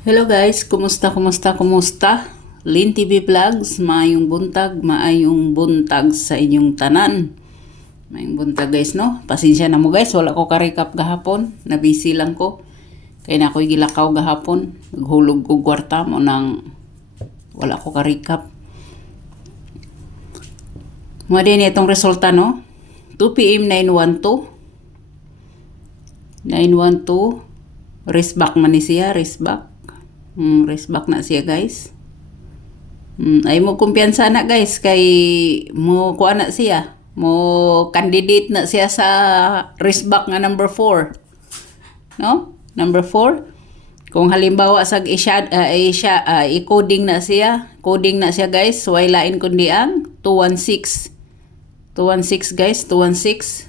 Hello guys, kumusta? Lynn TV Vlogs, maayong buntag sa inyong tanan. Maayong buntag guys, no? Pasensya na mo guys, wala ko ka-recap gahapon. Na-busy lang ko. Kaya na ako'y gilakaw gahapon. Naghulog ko kwarta mo nang wala ko ka-recap. Mga din itong resulta, no? 2 PM 912. 912. Race back man ni siya, race back. Race back na siya guys. Ay mo kumpiyansa na guys kay mo kuha na siya. Mo candidate na siya sa race back nga number 4. No? Number 4. Kung halimbawa sa i-coding na siya. Coding na siya guys. Way lain kundi ang 216. 216 guys. 216.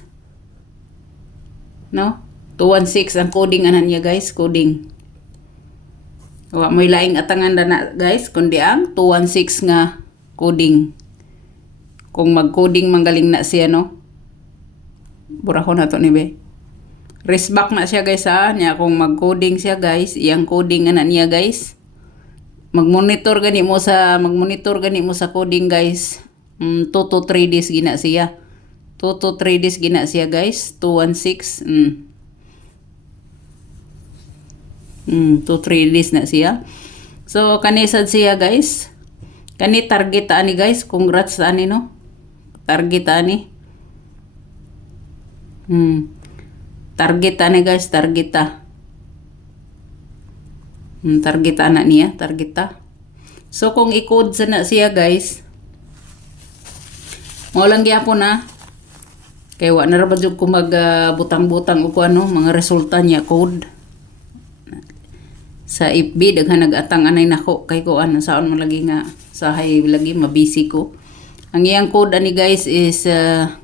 No? 216 ang coding anan niya guys. Coding. Wa may laing atangan na guys kundi ang 216 nga coding. Kung mag-coding manggaling na siya no. Burahon na to ni be. Race back na siya guys ha. Nya kung mag-coding siya guys, iyang coding ana niya guys. Magmonitor gani mo sa coding guys. 2 to 3 days gina siya. 2 to 3 days gina siya guys. 216. 2-3 days na siya. So, kanisad siya guys. Kani target ani guys. Congrats ani no. Target ani. Target ani guys. Target ta. Target ana niya. Target ta. So, kung i-code sana siya guys. Mo lang gyapon na. Kaya wa na ra ba jud ko butang-butang o ano, mga resulta niya code. Sa FB daghan nag-atang anay nako kay ko ano saon mo lagi nga sahay lagi mabisi ko. Ang iyang code ani guys is 116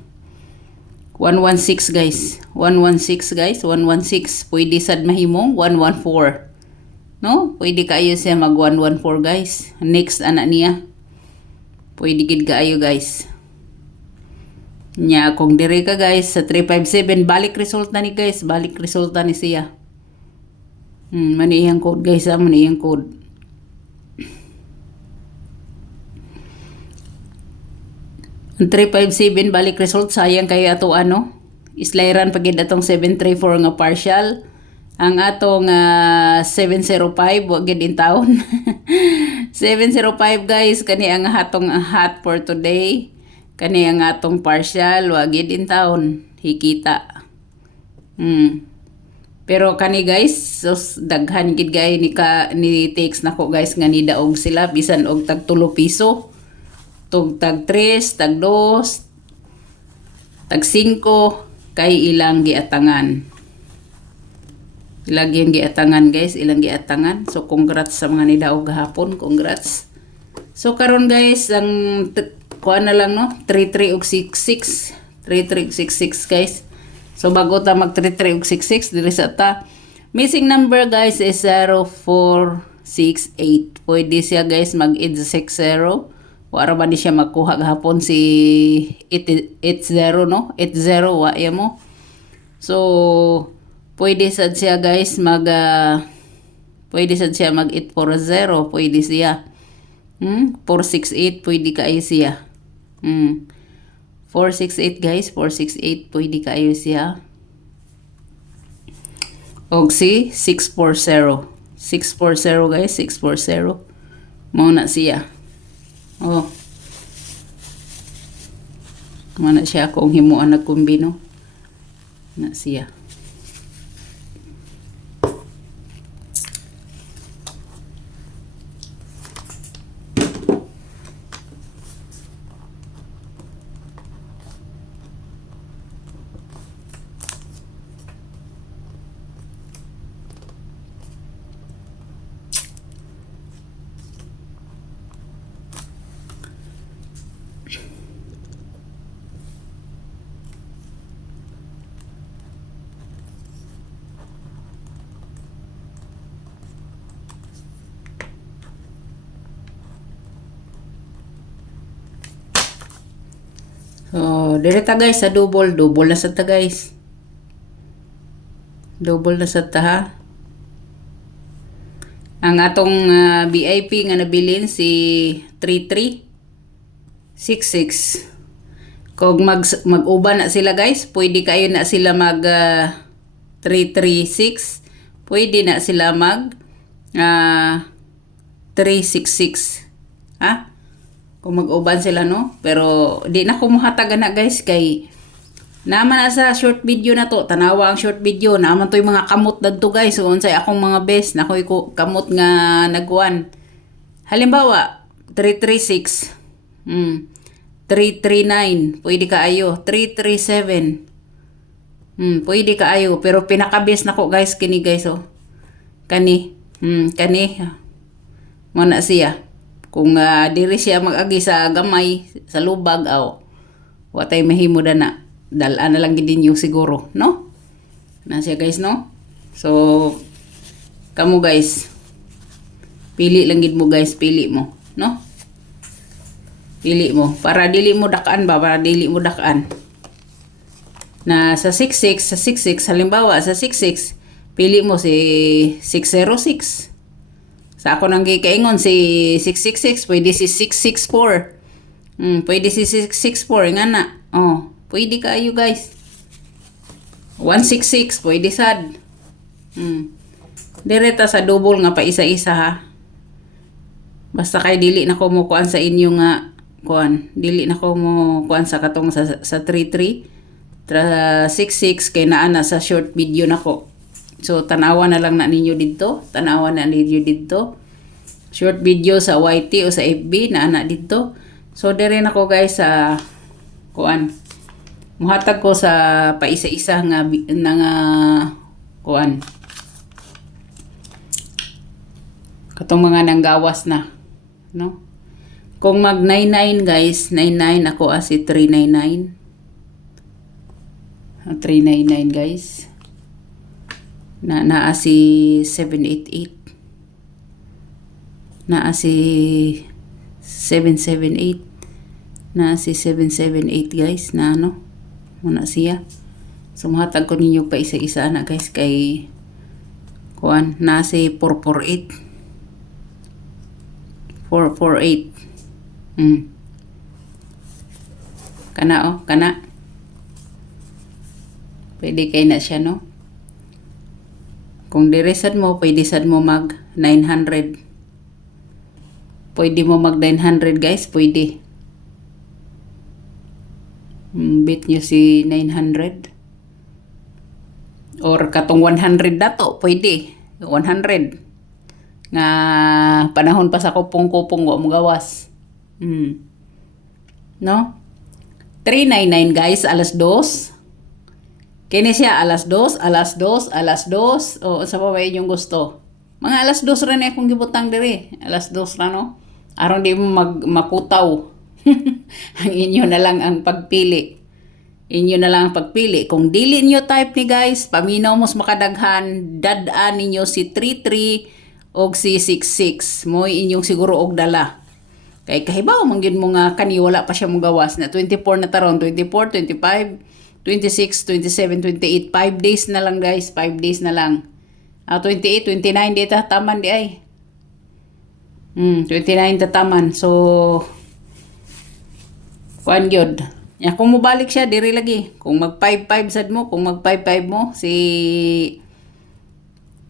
guys. 116 guys, 116 pwede sad mahimong 114. No? Pwede kaayo siya mag 114 guys. Next ana niya. Pwede gid kaayo guys. Nya kung dire ka guys sa 357 balik resulta ni guys, balik resulta ni siya. Maniyang code guys maniyang code. Ang 357 balik result sayang kay ato ano. Islairan pagid atong 734 nga partial. Ang atong 705 wa gid in town. 705 guys kani ang hatong hot for today. Kani ang atong partial wa gid in town. Hikita. Pero kani guys, so daghan gid gay ni takes nako guys nga ni daog sila bisan og tag 3 piso. Tug tag 3, tag 2, tag 5 kay ilang giatangan. Ilang giatangan guys, ilang giatangan. So congrats sa mga ni daog gahapon, congrats. So karon guys, ang kuha na lang no, 33 ug 66. 33 ug 66 guys. So bago ta mag 33 ug 66 diri sa ta. Missing number guys is 0468. Pwede siya guys mag-add 60. Wala ba ni siya makuha gahapon si 80 no? 80 wa ya mo. So pwede sad siya guys pwede sad siya mag 840. Pwede siya. 468 pwede kaayo siya. 468 guys, 468 pwede kaayo siya. Og si 640. 640 guys, 640. Mao na siya. Oh. Mao na siya kung himuan nagkumbino. Na siya. So, dire ta guys sa double na sa ta guys. Double na sa ta ha. Ang atong VIP nga nabilin si 3366. Kung mag-uban na sila guys, pwede kayo na sila mag 336. Pwede na sila mag 366. Ha? Kung mag-uban sila no. Pero di na ko muhatagan na guys kay naman na sa short video na to. Tanawa ang short video. Naman to yung mga kamot dadto guys. So unsay akong mga best na ko kamot nga nagkuan. Halimbawa 336. 339, pwede kaayo. 337. Pwede kaayo, pero pinaka-best nako guys kini guys oh. Kani. Kani. Mo na siya. Kung diri siya mag-agi sa gamay, sa lubag aw. Watay mahimo na. Dala na lang gid ninyo siguro, no? Na siya guys, no? So kamo guys. Pili lang gid mo guys, pili mo, no? Pili mo. Para dili mo dakaan ba? Para dili mo dakaan. Na sa 66, sa 66, halimbawa sa 66, pili mo si 606. Sa ako nang gikaingon si 666, pwede si 664. Pwede si 664, nga na. Oh, pwede kayo guys. 166, pwede sad. Direta sa double nga pa isa-isa ha. Basta kay dili na ko mo kuan sa inyo nga kuan, dili na ko mo kuan sa katong sa 33 66 kay naa na sa short video nako. So tanawa na lang na ninyo didto, tanawa na ninyo didto. Short video sa YT o sa FB na ana didto. So dire na ko guys sa kuan. Muhatag ko sa paisa-isa nga kuan. Katong mga nanggawas na, no? Kung mag 99 guys, 99 ako si 399. 399 guys. Naa si 788. Naa si 778. Naa si 778 guys na ano. Muna siya. Sumuhatag ko ninyo pa isa-isa na guys kay kuan na si 448. 448. Kana oh, kana. Pwede kay na siya no. Kung diresad mo, pwede sad mo mag 900. Pwede mo mag 900 guys, pwede. Bit nyo si 900. Or katong 100 dato, pwede. 100. Nga panahon pa sa kupong-kupong wa mo gawas. No? 399 guys, alas 2. Kini siya alas 2, alas 2, alas 2. O sa pa ba inyong gusto? Mga alas 2 rin akong gibutang diri. Alas 2 ra no. Aron di mo makutaw. Ang inyo na lang ang pagpili. Inyo na lang ang pagpili. Kung dili niyo type ni guys, paminaw mos makadaghan, dadaan ninyo si 33 og si 66. Mo'y inyong siguro og dala. Kay kahibaw man gyud mo nga kani wala pa siya mo gawas na 24 na taron, 24, 25, 26, 27, 28, 5 days na lang guys, 5 days na lang. 28, 29 dito taman di ay. 29 tataman. So kuan gyud. Ya kung mobalik siya diri lagi. Kung mag 55 sad mo, kung mag 55 mo si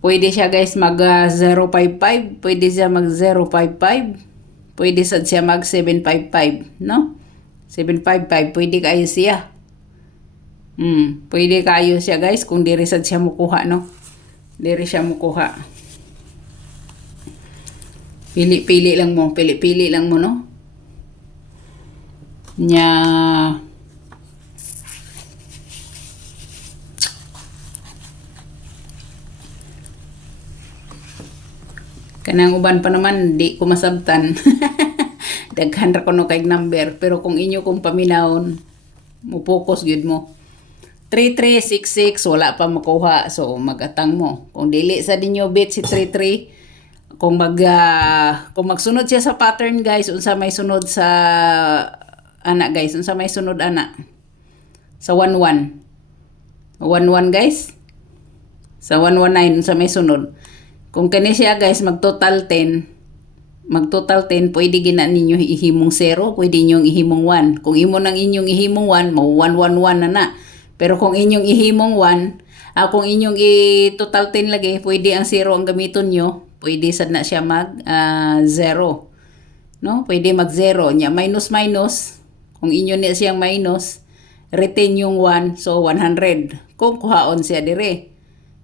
pwede siya guys mag 055, pwede siya mag 055. Pwede sad siya mag 755, no? 755 pwede kayo siya. Pwede kayo siya guys kung diri sad siya mukuha, no? Diri siya mukuha. Pili-pili lang mo, pili-pili lang mo, no? Nya kanang uban pa naman di ko masabtan. Daghan ra ko no kay number pero kung inyo kung paminawon mo focus gyud mo. 3366 wala pa makuha so magatang mo. Kung dili sa dinyo bit si 33 kung magsunod siya sa pattern guys unsa may sunod sa ana guys unsa may sunod ana sa 11 11 guys sa 119 unsa may sunod Kung kani siya guys mag total 10 pwede gina ninyo ihimong 0, pwede ninyong ihimong 1. Kung imo nang inyong ihimong 1 mo 111 na na. Pero kung inyong ihimong 1, kung inyong i-total 10 lagi, pwede ang 0 ang gamiton nyo. Pwede sad na siya mag 0. No? Pwede mag 0 nya minus minus. Kung inyo niya siyang minus, retain yung 1, so 100. Kung kuhaon siya dire.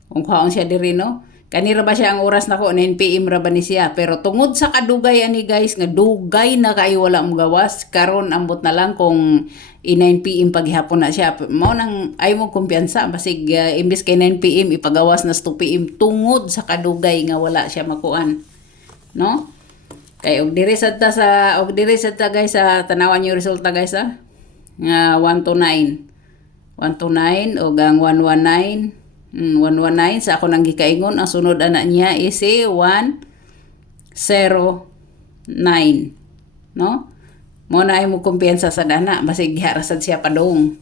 Kung kuhaon siya dire, no? Kanira ba siya ang oras nako 9 PM ra ba ni siya, pero tungod sa kadugay ani guys nga dugay na kayo wala mo gawas karon ambot na lang kung 9 PM paghapon na siya mao nang ay mo kumpiyansa basig imbes kay 9 PM ipagawas na 2 PM tungod sa kadugay nga wala siya makuan, no? Kay og diri sad ta guys sa tanawan yung resulta guys nga 1 to 9 og ang 119 119 sa ako nang gikaingon ang sunod ana niya is 109, no? Mo na ay mo kumpiyansa sa dana basig harasad siya padong.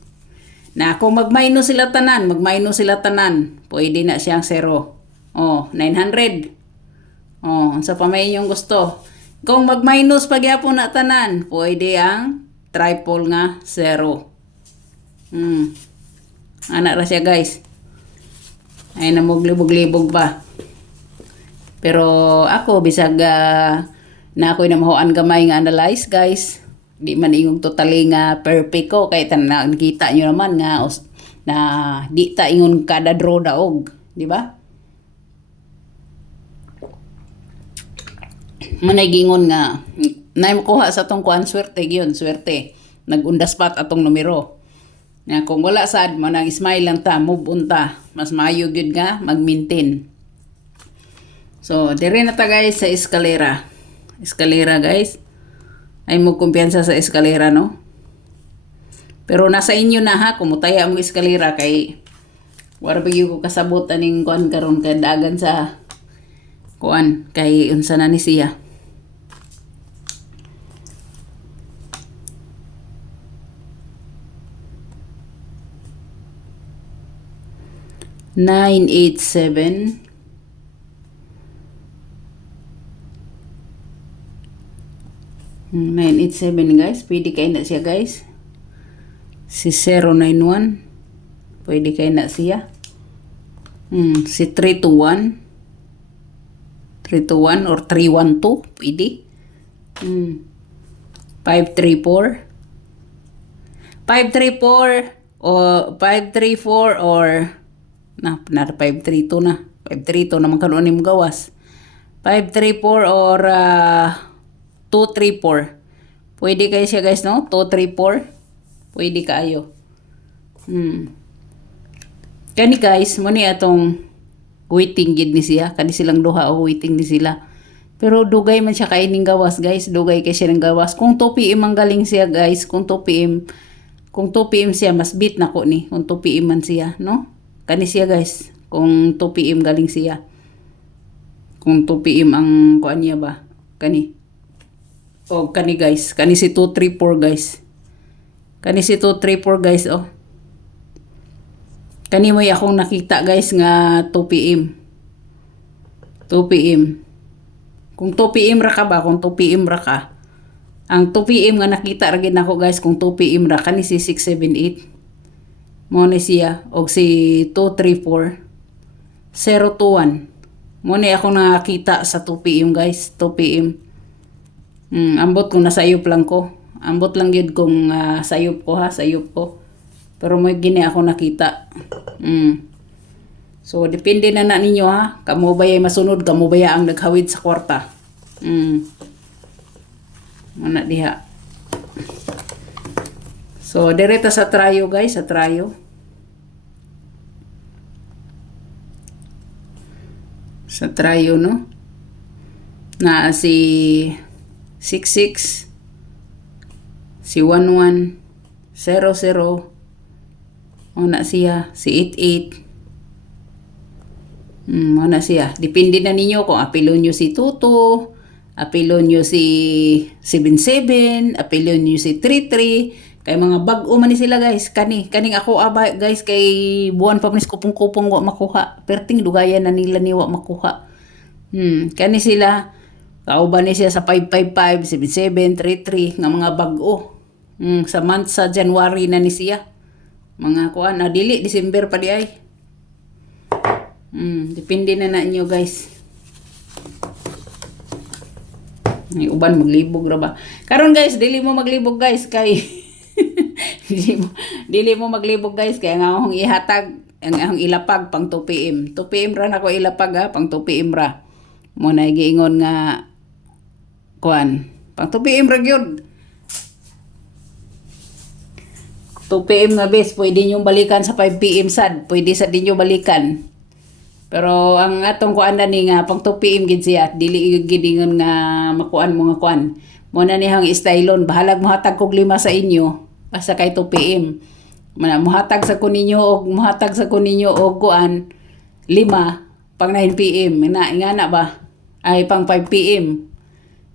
Na kung mag-minus sila tanan, pwede na siyang 0. 900. Unsa pa may inyong gusto? Kung mag-minus pagyapon na tanan, pwede ang triple nga 0. Ana ra siya guys. Ay namuglibog-libog pa. Pero ako bisag na ako'y namahuan gamay nga analyze guys. Di man ingong totally nga perfect ko kay nakita nyo naman nga na di ta ingon kada draw daog, di ba? Manay gingon nga nay makuha sa tong kuan swerte gyud, swerte. Nag-undaspat atong numero. Na kung wala sad mo nang smile lang ta, move on ta. Mas maayo gyud nga mag-maintain. So, dire na ta guys sa eskalera. Eskalera guys. Ay mo kumpiyansa sa eskalera, no? Pero nasa inyo na ha, kumutaya mo eskalera kay wala ba ko kasabot aning kuan karon kay dagan sa kuan kay unsa na ni siya. Nine, 8, 7. Nine, 8, 7 guys. Pwede kayo na siya guys. Si 091. Pwede kayo na siya. Si 321. 321 or 312. Pwede. 534. 534 or 534 or na 532 na. 532 naman kanon ni mo gawas. 534 or 234. Pwede kayo siya guys, no? 234. Pwede kayo. Kani guys, mo ni atong waiting gid ni siya. Kani silang duha o waiting ni sila. Pero dugay man siya kaining gawas guys. Dugay kay siya ng gawas. Kung 2 PM ang galing siya guys, kung 2 PM siya, mas beat na ko ni. Kung 2 PM man siya, no? Kani siya guys, kung 2 PM galing siya. Kung 2 PM ang kuan niya ba? Kani. Kani guys, kani si 234 guys. Kani si 234 guys, Kani mo akong nakita guys nga 2 PM. 2 PM. Kung 2 PM ra ka ba, kung 2 PM ra ka. Ang 2 PM nga nakita ra gid nako guys, kung 2 PM ra kani si 678. Mo ni siya og si 234 021. Mo ni ako nakita sa 2 PM guys, 2 PM. Ambot kung nasayop lang ko. Ambot lang yun kung sayop ko ha, sayop ko. Pero may gini ako nakita. So depende na ninyo ha. Kamo ba masunod, kamo ba ang naghawid sa kwarta. Mana diha. So direta sa trayo guys, sa trayo. Sa trayo, no? Na si 66, si 11, 00, na siya, si 88. Na siya. Depende na ninyo kung apilon nyo si Tuto, apilon nyo si 77, apilon nyo si 33. Kay mga bag-o man ni sila guys. Kaning ako guys kay buwan pa manis kupong-kupong wa makuha. Perting dugayan na nila ni wa makuha. Kani sila kauban ni siya sa 555, 77, 33 nga mga bag-o. Sa month sa January na ni siya. Mga kuan na dili December pa di ay. Depende na inyo guys. Ay uban maglibog ra ba. Karon guys, dili mo maglibog guys kay dili mo maglibog guys kay nga akong ihatag ang akong ilapag pang 2 PM. 2 PM ra nako ilapag ha, pang 2 PM ra. Mo na giingon nga kuan. Pang 2 PM ra gyud. 2 PM nga bes, pwede nyo balikan sa 5 PM sad. Pwede sa dinyo balikan. Pero ang atong kuan na ni nga pang 2 PM gid siya, dili gidingon nga makuan mo nga kuan. Mo na ni hang stylon, bahalag mohatag kog 5 sa inyo basta kay 2 PM. Mohatag sa kuninyo og mohatag sa kuninyo og kuan 5 pang 9 PM na ingana ba ay pang 5 PM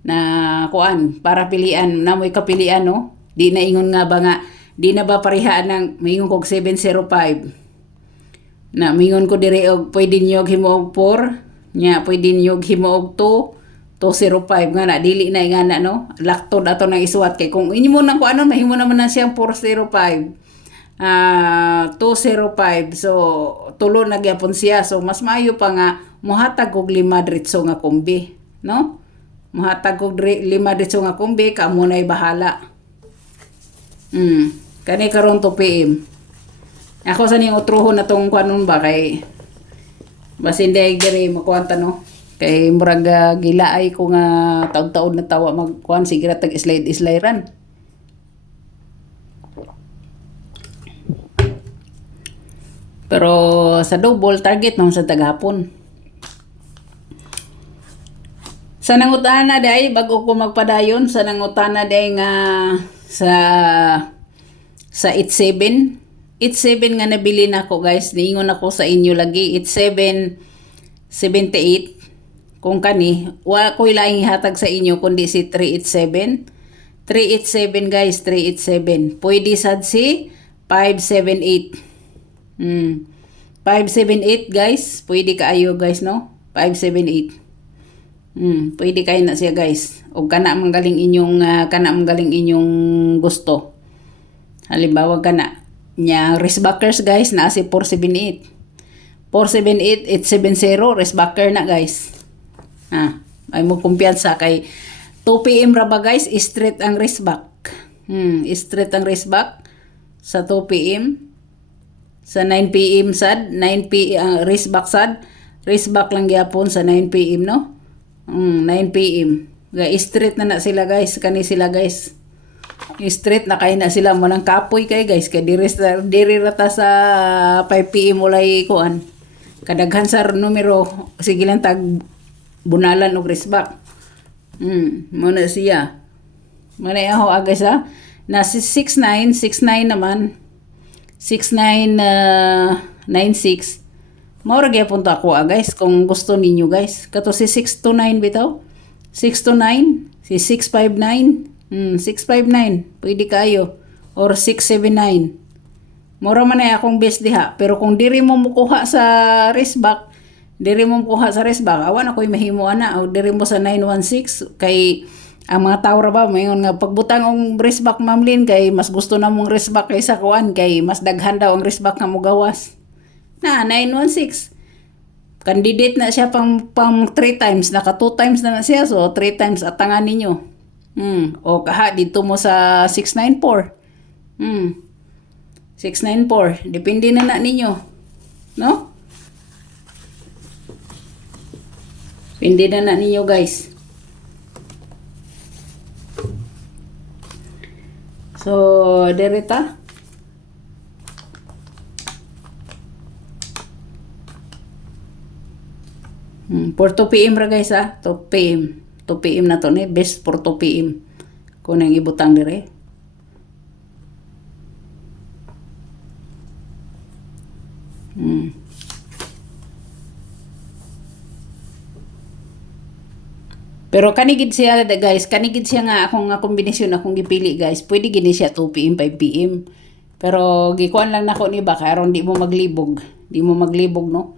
na kuan para pilian na mo'y kapilian no. Di na ingon nga ba nga di na ba parihaan ng mingon kog 705 na mingon ko dire og pwede niyo himo og 4 nya pwede niyo himo og 205 nga na dili na ingana no laktod ato nang isuwat kay kung inyo mo nang kuanon mahimo naman na siyang 405 205 so tulo na gyapon siya so mas maayo pa nga mohatag og 5 diretso nga kombi no mohatag og 5 diretso nga kombi kamo nay bahala kani karon 2 PM ako sa ning utrohon na tong kuanon ba kay basin day diri makuanta no kay murag gilaay ko nga taud-taud na tawa magkuan sige ra tag slide-slideran. Pero sa double target man sa tagapon. Sa nangutana day bago ko magpadayon sa nangutana day nga sa 87 nga nabili nako guys, niingon ako sa inyo lagi 8778 kung kani wa ko ilaing ihatag sa inyo kundi si 387 guys 387 pwede sad si 578 578 guys pwede kaayo guys no 578 pwede kayo na siya guys o kana manggaling inyong gusto halimbawa kana nya wristbackers guys na si 478 870 wristbacker na guys ay mo kumpiyansa kay 2 PM ra ba guys straight ang wristback straight ang wristback sa 2 PM sa 9 PM sad 9 PM wristback sad wristback lang gyapon sa 9 PM no 9 PM straight na sila guys kani sila guys straight na kay na sila mo nang kapoy kay guys kay diri rata sa 5 PM ulay kuan kadaghan sa numero sige lang tag bunalan og wristback mo na siya mo na ako guys ha na si 69 naman 6996 mao ra gyapon to ako guys kung gusto ninyo guys kato si 629 bitaw 629 si 659 659 pwede kayo or 679 mura man ay akong best diha pero kung diri mo mukuha sa wristback awan ako'y mahimo ana o diri mo sa 916 kay ang mga tao ra ba mayon nga pagbutang og wristback Ma'am Lynn kay mas gusto na mong wristback kaysa kuan kay mas daghan daw ang wristback nga mo gawas na 916 candidate na siya pang 3 times naka 2 times na siya so 3 times atangan ninyo o kaha dito mo sa 694 694 depende na ninyo no depende na ninyo guys so derita for 2 PM ra guys 2 PM 2 PM na to ni best for 2 PM kung nang ibutang dire pero kanigid siya guys kanigid siya nga akong kombinasyon akong gipili guys pwede gini siya 2 PM 5 PM pero gikuan lang nako ni ba karon di mo maglibog no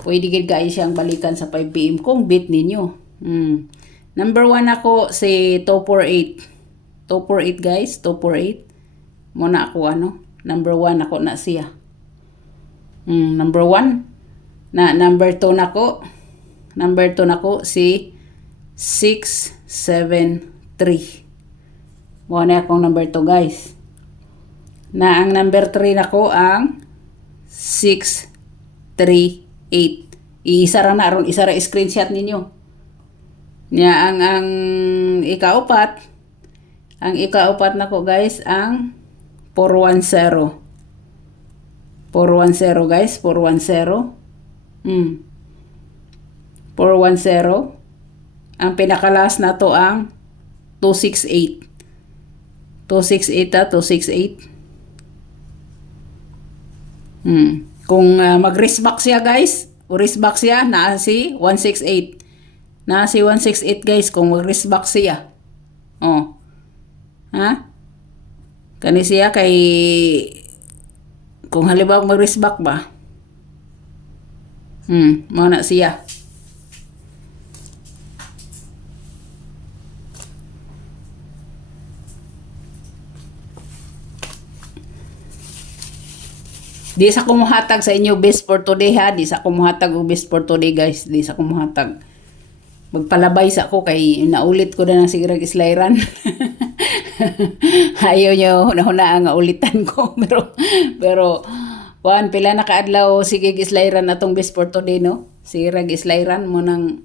Pwede gid kayo siyang balikan sa 5 PM kung beat ninyo. Number 1 ako si 248. 248 guys, 248. Muna ako number 1 ako na siya. Number 1. Number 2 nako. Number 2 nako si 673. Muna akong number 2 guys. Na ang number 3 nako ang 638. Isa ra screenshot ninyo. Nya ang ikaapat nako guys ang 410. 410 guys, 410. 410. Ang pinakalas na to ang 268. 268. Kung mag-riskback siya guys, riskback siya na si 168. Na si 168 guys kung mag-riskback siya. Kani siya kay kung halimbawa mag-riskback ba. Mao na siya. Di sa kumuhatag sa inyo best for today ha. Di sa kumuhatag o best for today guys. Di sa kumuhatag. Magpalabay sa ako kay naulit ko na ng sigrag islayran. Ayaw nyo na ang ulitan ko. pero pila na kaadlaw sige islayran atong best for today no. Sigrag islayran mo nang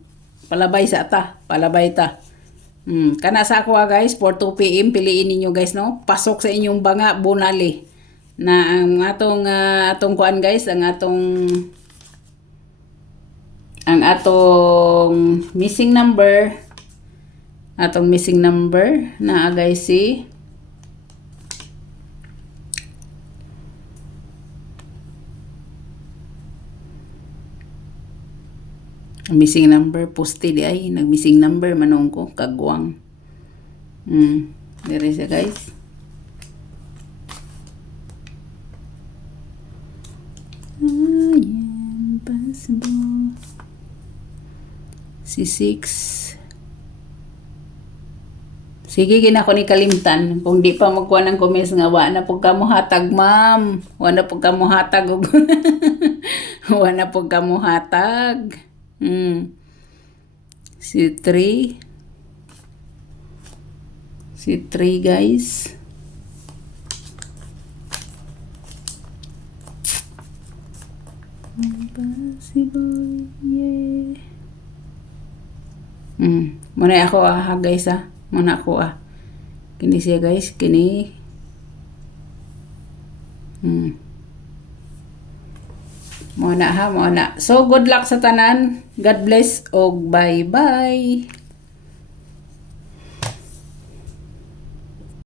palabay sa ta. Palabay ta. Kana sa ako guys for 2 PM piliin ninyo guys no. Pasok sa inyong banga bunali. Na ang atong kuan guys, ang atong missing number na guys si missing number poste di ay nag-missing number manong ko kagwang. Dire siya guys. Impossible. Si 6. Sige, ginako ni kalimtan. Kung di pa magkuha ng comments nga, wa na pog kamuhatag, ma'am. Wa na pog kamuhatag. Wa na pog kamuhatag. Si 3. Si 3, guys. Impossible, yeah. Muna ako guys Muna ako Kini siya guys, kini. Muna. So good luck sa tanan. God bless og bye bye.